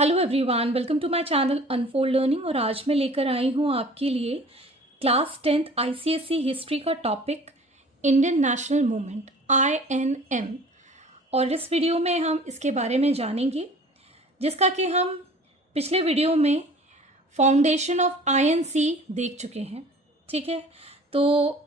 Hello everyone, welcome to my channel unfold learning. और आज मैं लेकर आई हूँ आपके लिए क्लास 10th आईसीएसई हिस्ट्री का topic Indian national movement INM। और इस वीडियो में हम इसके बारे में जानेंगे, जिसका कि हम पिछले वीडियो में फाउंडेशन ऑफ INC देख चुके हैं। ठीक है, तो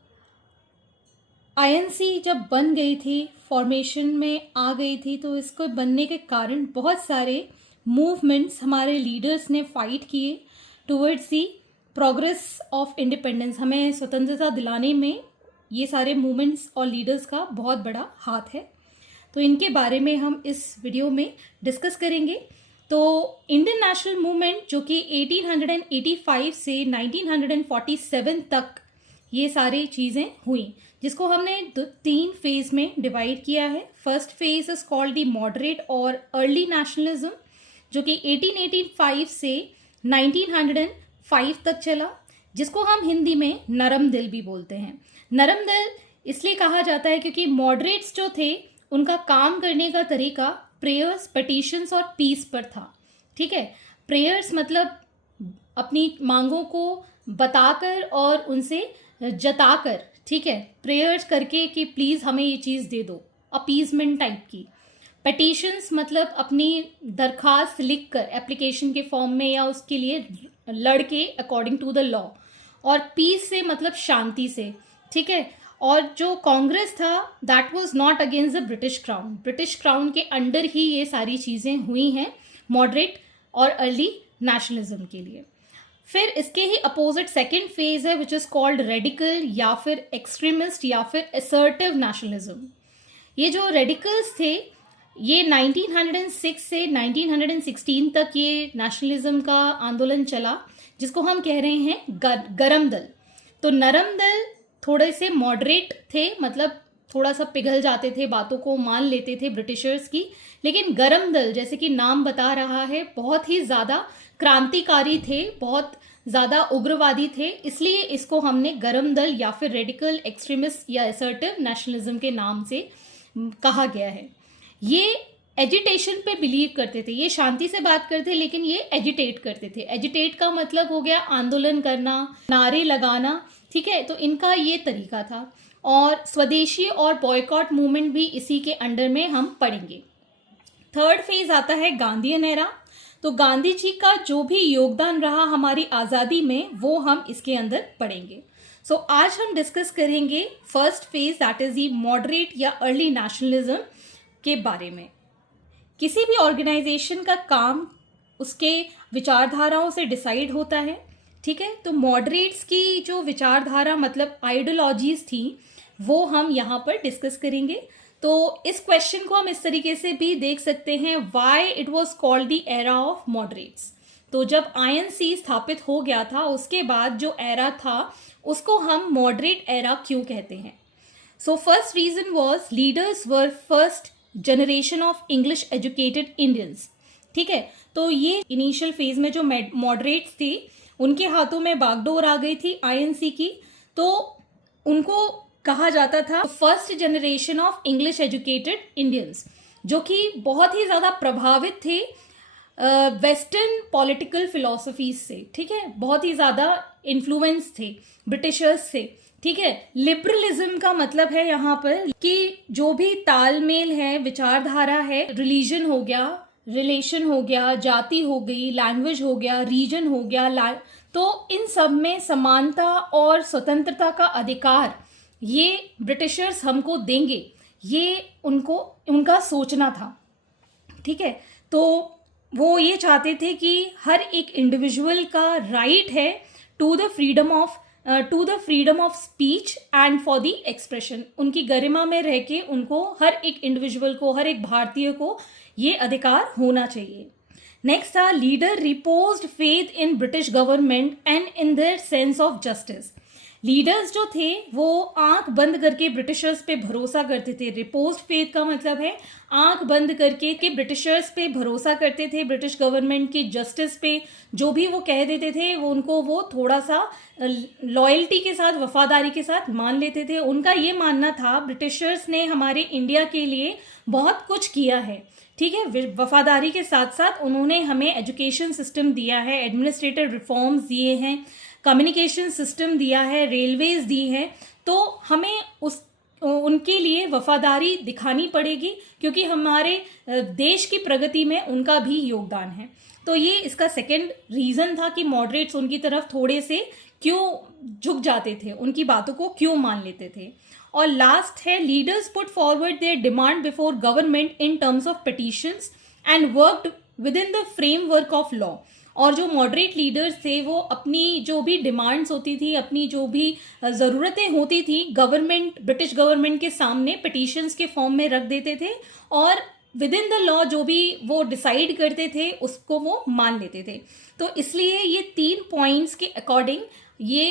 INC जब बन गई थी, फॉर्मेशन में आ गई थी, तो इसको बनने के कारण बहुत सारे मूवमेंट्स हमारे लीडर्स ने फाइट किए towards the progress of independence. हमें स्वतंत्रता दिलाने में ये सारे मूवमेंट्स और लीडर्स का बहुत बड़ा हाथ है, तो इनके बारे में हम इस वीडियो में डिस्कस करेंगे। तो इंडियन नेशनल मूवमेंट जो कि 1885 से 1947 तक ये सारी चीज़ें हुई, जिसको हमने 3 फेज में डिवाइड किया है। First phase is called the moderate और अर्ली नेशनलिज्म, जो कि 1885 से 1905 तक चला, जिसको हम हिंदी में नरम दिल भी बोलते हैं। नरम दिल इसलिए कहा जाता है क्योंकि मॉडरेट्स जो थे उनका काम करने का तरीका प्रेयर्स, पिटीशंस और पीस पर था। ठीक है, प्रेयर्स मतलब अपनी मांगों को बताकर और उनसे जताकर, ठीक है, प्रेयर्स करके कि प्लीज़ हमें ये चीज़ दे दो, अपीजमेंट टाइप की। पिटीशंस मतलब अपनी दरखास्त लिखकर एप्लीकेशन के फॉर्म में या उसके लिए लड़के अकॉर्डिंग टू द लॉ। और पीस से मतलब शांति से। ठीक है, और जो कांग्रेस था that was not against the British crown. British crown के अंडर ही ये सारी चीज़ें हुई हैं मॉडरेट और अर्ली नेशनलिज्म के लिए। फिर इसके ही अपोजिट सेकेंड फेज है विच इज़ कॉल्ड रेडिकल या फिर एक्सट्रीमिस्ट या फिर असर्टिव नेशनलिज्म। ये जो रेडिकल्स थे ये 1906 से 1916 तक ये नेशनलिज्म का आंदोलन चला, जिसको हम कह रहे हैं गरम दल। तो नरम दल थोड़े से मॉडरेट थे, मतलब थोड़ा सा पिघल जाते थे, बातों को मान लेते थे ब्रिटिशर्स की। लेकिन गरम दल, जैसे कि नाम बता रहा है, बहुत ही ज़्यादा क्रांतिकारी थे, बहुत ज़्यादा उग्रवादी थे, इसलिए इसको हमने गरम दल या फिर रेडिकल, एक्सट्रीमिस्ट या असर्टिव नेशनलिज्म के नाम से कहा गया है। ये एजिटेशन पे बिलीव करते थे, ये शांति से बात करते थे लेकिन ये एजिटेट करते थे। एजिटेट का मतलब हो गया आंदोलन करना, नारे लगाना। ठीक है, तो इनका ये तरीका था। और स्वदेशी और बॉयकॉट मूवमेंट भी इसी के अंडर में हम पढ़ेंगे। थर्ड फेज आता है गांधीयन एरा। तो गांधी जी का जो भी योगदान रहा हमारी आज़ादी में, वो हम इसके अंदर पढ़ेंगे। सो आज हम डिस्कस करेंगे first phase, that is the moderate या अर्ली नेशनलिज्म के बारे में। किसी भी ऑर्गेनाइजेशन का काम उसके विचारधाराओं से डिसाइड होता है। ठीक है, तो मॉडरेट्स की जो विचारधारा मतलब आइडियोलॉजीज थी, वो हम यहाँ पर डिस्कस करेंगे। तो इस क्वेश्चन को हम इस तरीके से भी देख सकते हैं, why it was called the era of moderates. तो जब INC स्थापित हो गया था, उसके बाद जो एरा था उसको हम मॉडरेट एरा क्यों कहते हैं। So first reason was leaders were first generation of English educated Indians. ठीक है, तो ये इनिशियल फेज में जो मॉडरेट्स थे उनके हाथों में बागडोर आ गई थी INC की, तो उनको कहा जाता था first generation of English educated Indians, जो कि बहुत ही ज़्यादा प्रभावित थे वेस्टर्न पॉलिटिकल फिलॉसफीज से। ठीक है, बहुत ही ज़्यादा इन्फ्लुएंस थे ब्रिटिशर्स से। ठीक है, लिबरलिज्म का मतलब है यहाँ पर कि जो भी तालमेल है, विचारधारा है, रिलीजन हो गया, रिलेशन हो गया, जाति हो गई, लैंग्वेज हो गया, रीजन हो गया, तो इन सब में समानता और स्वतंत्रता का अधिकार ये ब्रिटिशर्स हमको देंगे, ये उनका सोचना था। ठीक है, तो वो ये चाहते थे कि हर एक इंडिविजुअल का राइट है to the freedom of speech and for the expression. उनकी गरिमा में रह के उनको, हर एक इंडिविजुअल को, हर एक भारतीय को ये अधिकार होना चाहिए। नेक्स्ट था leader reposed faith in British government and in their sense of justice. Leaders जो थे वो आंख बंद करके ब्रिटिशर्स पे भरोसा करते थे। रिपोज्ड फेथ का मतलब है आंख बंद करके कि ब्रिटिशर्स पे भरोसा करते थे, ब्रिटिश गवर्नमेंट की जस्टिस पे जो भी वो कह देते थे वो उनको वो थोड़ा सा लॉयल्टी के साथ, वफादारी के साथ मान लेते थे। उनका ये मानना था ब्रिटिशर्स ने हमारे इंडिया के लिए बहुत कुछ किया है, ठीक है। वफादारी के साथ साथ उन्होंने हमें एजुकेशन सिस्टम दिया है, एडमिनिस्ट्रेटिव रिफॉर्म्स दिए हैं, कम्युनिकेशन सिस्टम दिया है, रेलवेज दी है, तो हमें उनके लिए वफादारी दिखानी पड़ेगी क्योंकि हमारे देश की प्रगति में उनका भी योगदान है। तो ये इसका सेकंड रीज़न था कि मॉडरेट्स उनकी तरफ थोड़े से क्यों झुक जाते थे, उनकी बातों को क्यों मान लेते थे। और लास्ट है leaders put forward their demand before government in terms of petitions and worked with in the framework of law. और जो मॉडरेट लीडर्स थे वो अपनी जो भी डिमांड्स होती थी, अपनी जो भी ज़रूरतें होती थी गवर्नमेंट, ब्रिटिश गवर्नमेंट के सामने पिटीशंस के फॉर्म में रख देते थे और विद इन द लॉ जो भी वो डिसाइड करते थे उसको वो मान लेते थे। तो इसलिए ये 3 पॉइंट्स के अकॉर्डिंग ये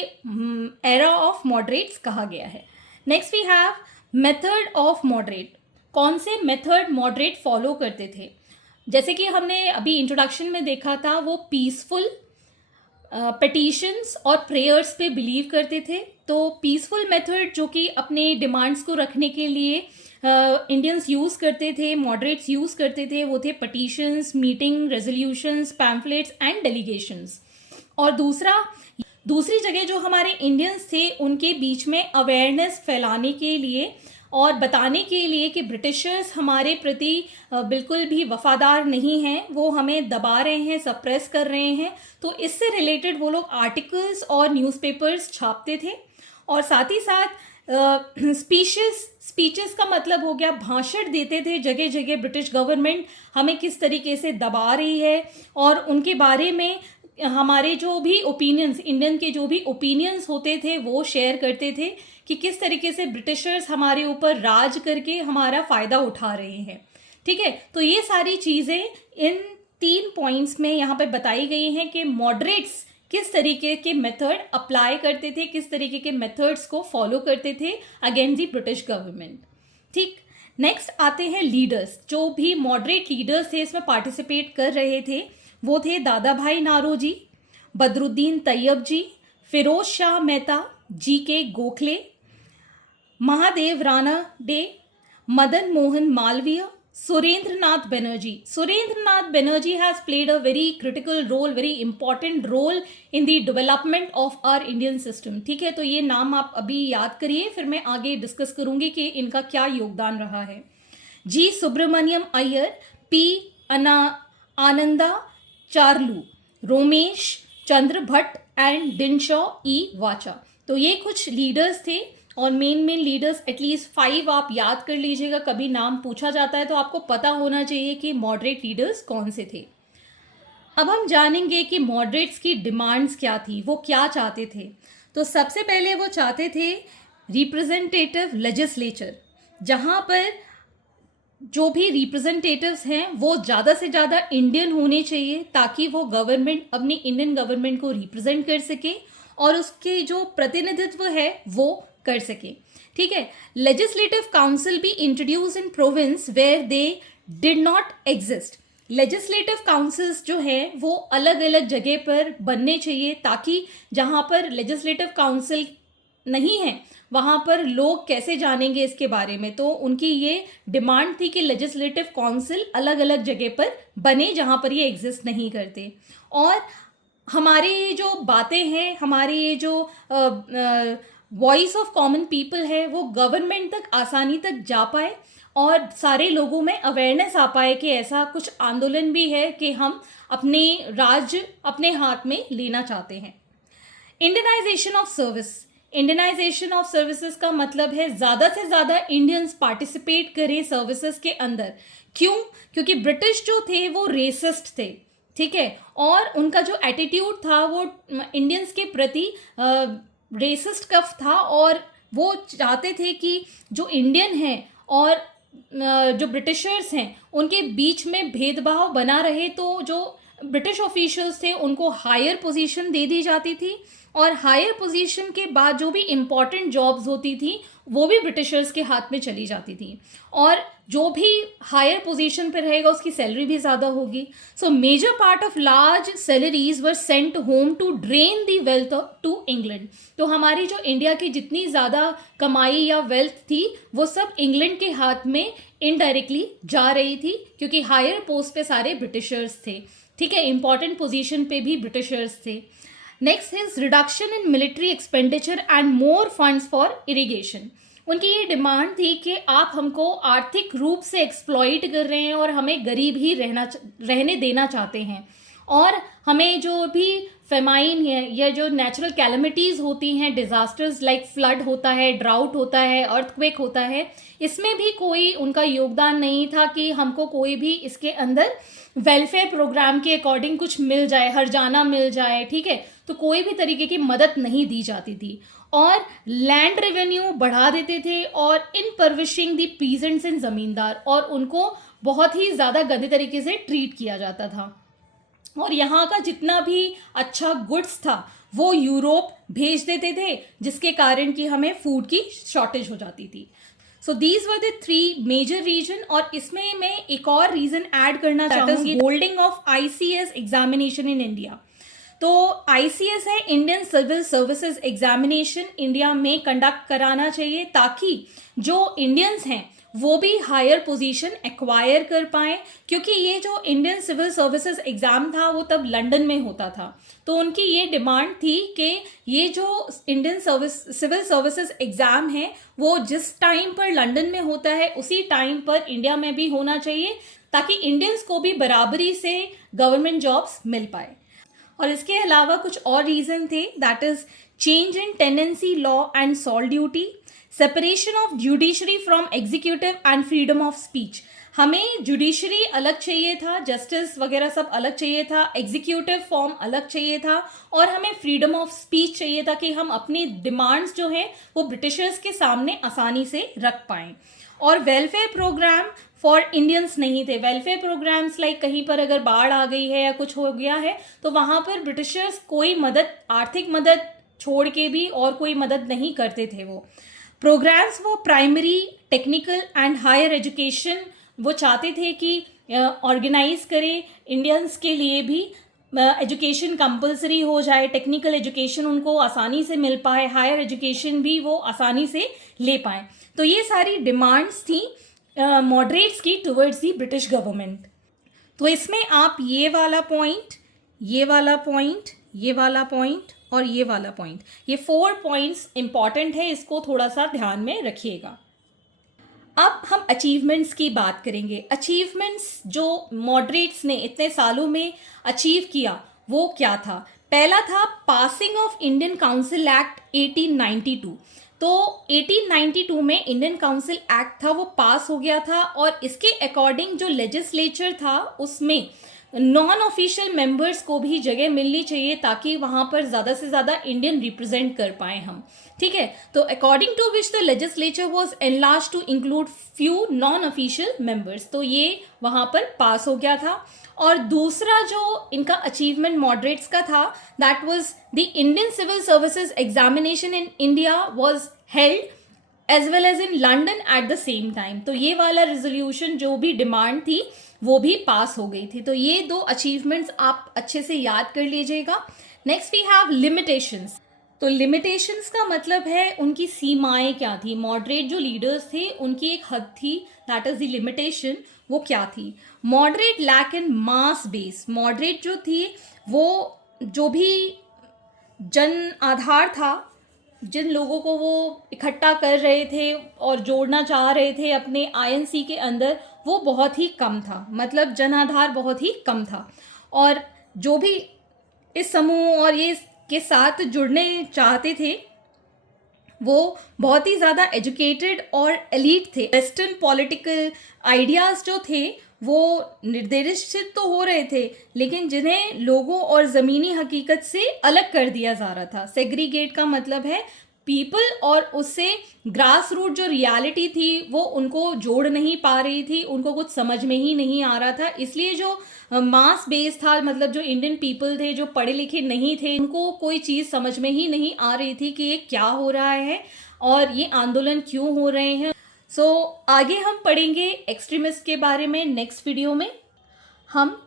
एरा ऑफ मॉडरेट्स कहा गया है। Next we have method of moderate. कौन से मेथड मॉडरेट फॉलो करते थे? जैसे कि हमने अभी इंट्रोडक्शन में देखा था, वो पीसफुल पिटीशंस और प्रेयर्स पे बिलीव करते थे। तो पीसफुल मेथड जो कि अपने डिमांड्स को रखने के लिए इंडियंस यूज़ करते थे, मॉडरेट्स यूज़ करते थे, वो थे petitions, meeting, resolutions, pamphlets and delegations. और दूसरी जगह जो हमारे इंडियंस थे उनके बीच में अवेयरनेस फैलाने के लिए और बताने के लिए कि ब्रिटिशर्स हमारे प्रति बिल्कुल भी वफादार नहीं हैं, वो हमें दबा रहे हैं, सप्रेस कर रहे हैं। तो इससे रिलेटेड वो लोग आर्टिकल्स और न्यूज़पेपर्स छापते थे। और साथ ही साथ स्पीचेस का मतलब हो गया भाषण देते थे जगह जगह, ब्रिटिश गवर्नमेंट हमें किस तरीके से दबा रही है और उनके बारे में हमारे जो भी ओपिनियंस, इंडियन के जो भी ओपिनियंस होते थे वो शेयर करते थे कि किस तरीके से ब्रिटिशर्स हमारे ऊपर राज करके हमारा फ़ायदा उठा रहे हैं, ठीक है। तो ये सारी चीज़ें इन 3 पॉइंट्स में यहाँ पे बताई गई हैं कि मॉडरेट्स किस तरीके के मेथड अप्लाई करते थे, किस तरीके के मेथड्स को फॉलो करते थे अगेंस्ट दी ब्रिटिश गवर्नमेंट, ठीक। नेक्स्ट आते हैं लीडर्स। जो भी मॉडरेट लीडर्स थे इसमें पार्टिसिपेट कर रहे थे वो थे Dadabhai Naoroji, Badruddin Tyabji, Firoz Shah Mehta, GK Gokhale, Mahadev Ranade, Madan Mohan Malviya, Surendranath Banerjee. Surendranath Banerjee has played a very critical role, very important role in the development of our Indian system. ठीक है, तो ये नाम आप अभी याद करिए, फिर मैं आगे डिस्कस करूंगी कि इनका क्या योगदान रहा है। G. Subramaniam Iyer, P. Ananda Charlu, Romesh Chandra Bhatt and Dinshaw E. Wacha. तो ये कुछ लीडर्स थे और मेन लीडर्स एटलीस्ट 5 आप याद कर लीजिएगा। कभी नाम पूछा जाता है तो आपको पता होना चाहिए कि मॉडरेट लीडर्स कौन से थे। अब हम जानेंगे कि मॉडरेट्स की डिमांड्स क्या थी, वो क्या चाहते थे। तो सबसे पहले वो चाहते थे रिप्रेजेंटेटिव लेजिस्लेचर, जहाँ पर जो भी रिप्रेजेंटेटिव्स हैं वो ज़्यादा से ज़्यादा इंडियन होने चाहिए ताकि वो गवर्नमेंट अपनी इंडियन गवर्नमेंट को रिप्रेजेंट कर सके और उसके जो प्रतिनिधित्व है वो कर सके, ठीक है। लेजिस्लेटिव काउंसिल भी introduce in province where they did not exist. Legislative councils जो है वो अलग अलग जगह पर बनने चाहिए ताकि जहाँ पर लेजिस्लेटिव काउंसिल नहीं है वहाँ पर लोग कैसे जानेंगे इसके बारे में। तो उनकी ये डिमांड थी कि लेजिस्लेटिव काउंसिल अलग अलग जगह पर बने जहाँ पर ये एग्जिस्ट नहीं करते। और हमारी जो बातें हैं, हमारी ये जो वॉइस ऑफ कॉमन पीपल है वो गवर्नमेंट तक आसानी तक जा पाए और सारे लोगों में अवेयरनेस आ पाए कि ऐसा कुछ आंदोलन भी है कि हम अपने राज्य अपने हाथ में लेना चाहते हैं। Indianisation of service. Indianisation of services का मतलब है ज़्यादा से ज़्यादा इंडियंस पार्टिसिपेट करें सर्विसेज के अंदर। क्यों? क्योंकि ब्रिटिश जो थे वो रेसिस्ट थे, ठीक है, और उनका जो एटीट्यूड था वो इंडियंस के प्रति रेसिस्ट कफ था और वो चाहते थे कि जो इंडियन हैं और जो ब्रिटिशर्स हैं उनके बीच में भेदभाव बना रहे। तो जो ब्रिटिश ऑफिशियल्स थे उनको हायर पोजीशन दे दी जाती थी और हायर पोजीशन के बाद जो भी इम्पॉर्टेंट जॉब्स होती थी वो भी ब्रिटिशर्स के हाथ में चली जाती थी, और जो भी हायर पोजीशन पे रहेगा उसकी सैलरी भी ज़्यादा होगी. So major part of large salaries were sent home to drain the wealth to England. तो हमारी जो इंडिया की जितनी ज़्यादा कमाई या वेल्थ थी वो सब इंग्लैंड के हाथ में इनडायरेक्टली जा रही थी, क्योंकि हायर पोस्ट पे सारे ब्रिटिशर्स थे. ठीक है, इंपॉर्टेंट पोजीशन पे भी ब्रिटिशर्स थे. Next is reduction in military expenditure and more funds for irrigation. उनकी ये डिमांड थी कि आप हमको आर्थिक रूप से एक्सप्लॉइट कर रहे हैं और हमें गरीब ही रहने देना चाहते हैं, और हमें जो भी फेमाइन है या जो नेचुरल कैलमिटीज़ होती हैं, डिज़ास्टर्स लाइक फ्लड होता है, ड्राउट होता है, अर्थक्वेक होता है, इसमें भी कोई उनका योगदान नहीं था कि हमको कोई भी इसके अंदर वेलफेयर प्रोग्राम के अकॉर्डिंग कुछ मिल जाए, हर्जाना मिल जाए. ठीक है, तो कोई भी तरीके की मदद नहीं दी जाती थी, और लैंड रेवेन्यू बढ़ा देते थे, और इन परविशिंग दी पीजेंट्स इन ज़मींदार, और उनको बहुत ही ज़्यादा गंदे तरीके से ट्रीट किया जाता था. और यहाँ का जितना भी अच्छा गुड्स था वो यूरोप भेज देते थे, जिसके कारण कि हमें फूड की शॉर्टेज हो जाती थी. So these were the 3 major reason. और इसमें मैं एक और रीजन ऐड करना चाहूँगी, holding of ICS examination in India. तो ICS है Indian civil services examination, India में कंडक्ट कराना चाहिए ताकि जो इंडियंस हैं वो भी हायर पोजीशन एक्वायर कर पाएँ, क्योंकि ये जो इंडियन सिविल सर्विसेज एग्ज़ाम था वो तब लंदन में होता था. तो उनकी ये डिमांड थी कि ये जो इंडियन सिविल सर्विसेज एग्ज़ाम है वो जिस टाइम पर लंदन में होता है उसी टाइम पर इंडिया में भी होना चाहिए, ताकि इंडियंस को भी बराबरी से गवर्नमेंट जॉब्स मिल पाए. और इसके अलावा कुछ और रीज़न थे, that is change in tenancy law and salt duty, separation of judiciary from executive and freedom of speech. हमें जुडिशरी अलग चाहिए था, जस्टिस वगैरह सब अलग चाहिए था, एग्जीक्यूटिव फॉर्म अलग चाहिए था, और हमें फ्रीडम ऑफ स्पीच चाहिए था कि हम अपनी डिमांड्स जो हैं वो ब्रिटिशर्स के सामने आसानी से रख पाएँ. और वेलफेयर प्रोग्राम फॉर इंडियंस नहीं थे. वेलफेयर प्रोग्राम्स लाइक कहीं पर अगर बाढ़ आ गई है या कुछ हो गया है तो वहाँ पर ब्रिटिशर्स कोई मदद, आर्थिक मदद छोड़ के भी और कोई मदद नहीं करते थे. वो प्रोग्राम्स वो primary, technical and higher education वो चाहते थे कि ऑर्गेनाइज करें इंडियंस के लिए भी, एजुकेशन कंपलसरी हो जाए, टेक्निकल एजुकेशन उनको आसानी से मिल पाए, हायर एजुकेशन भी वो आसानी से ले पाएँ. तो ये सारी डिमांड्स थी मॉडरेट्स की टुवर्ड्स दी ब्रिटिश गवर्नमेंट. तो इसमें आप ये वाला पॉइंट, ये वाला पॉइंट, ये वाला पॉइंट और ये वाला पॉइंट, ये 4 पॉइंट्स इंपॉर्टेंट है, इसको थोड़ा सा ध्यान में रखिएगा. अब हम अचीवमेंट्स की बात करेंगे. अचीवमेंट्स जो मॉडरेट्स ने इतने सालों में अचीव किया वो क्या था. पहला था passing of Indian council act 1892. तो 1892 में इंडियन काउंसिल एक्ट था वो पास हो गया था, और इसके अकॉर्डिंग जो लेजिस्लेचर था उसमें नॉन ऑफिशियल मेंबर्स को भी जगह मिलनी चाहिए ताकि वहाँ पर ज़्यादा से ज़्यादा इंडियन रिप्रेजेंट कर पाएँ हम. ठीक है, तो according to which the legislature was enlarge to include few non official members. तो ये वहाँ पर पास हो गया था. और दूसरा जो इनका अचीवमेंट मॉडरेट्स का था, that was the Indian civil services examination in India was held as well as in London at the same time. तो ये वाला रेजोल्यूशन जो भी डिमांड थी वो भी पास हो गई थी. तो ये 2 अचीवमेंट्स आप अच्छे से याद कर लीजिएगा. Next we have limitations. तो लिमिटेशंस का मतलब है उनकी सीमाएं क्या थी. मॉडरेट जो लीडर्स थे उनकी एक हद थी, दैट इज द लिमिटेशन. वो क्या थी? मॉडरेट लैक इन मास बेस. मॉडरेट जो थी वो जो भी जन आधार था, जिन लोगों को वो इकट्ठा कर रहे थे और जोड़ना चाह रहे थे अपने INC के अंदर, वो बहुत ही कम था. मतलब जनाधार बहुत ही कम था. और जो भी इस समूह और ये के साथ जुड़ने चाहते थे वो बहुत ही ज़्यादा एजुकेटेड और एलीट थे. वेस्टर्न पॉलिटिकल आइडियाज़ जो थे वो निर्देशित तो हो रहे थे, लेकिन जिन्हें लोगों और ज़मीनी हकीकत से अलग कर दिया जा रहा था. सेग्रीगेट का मतलब है पीपल और उससे ग्रास रूट जो रियलिटी थी वो उनको जोड़ नहीं पा रही थी, उनको कुछ समझ में ही नहीं आ रहा था। इसलिए जो मास बेस था, मतलब जो इंडियन पीपल थे जो पढ़े लिखे नहीं थे, उनको कोई चीज़ समझ में ही नहीं आ रही थी कि ये क्या हो रहा है और ये आंदोलन क्यों हो रहे हैं। आगे हम पढ़ेंगे एक्सट्रीमिस्ट के बारे में नेक्स्ट वीडियो में। हम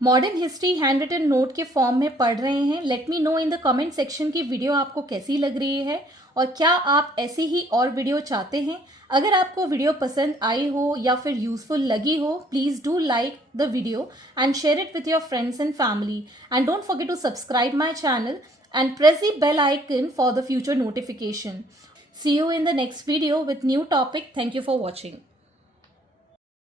modern history hand written note के फॉर्म में पढ़ रहे हैं। Let me know in the comment section की वीडियो आपको कैसी लग रही है और क्या आप ऐसी ही और वीडियो चाहते हैं। अगर आपको वीडियो पसंद आई हो या फिर यूजफुल लगी हो, please do like the video and share it with your friends and family, and don't forget to subscribe my channel and press the bell icon for the future notification. See you in the next video with new topic. Thank you for watching.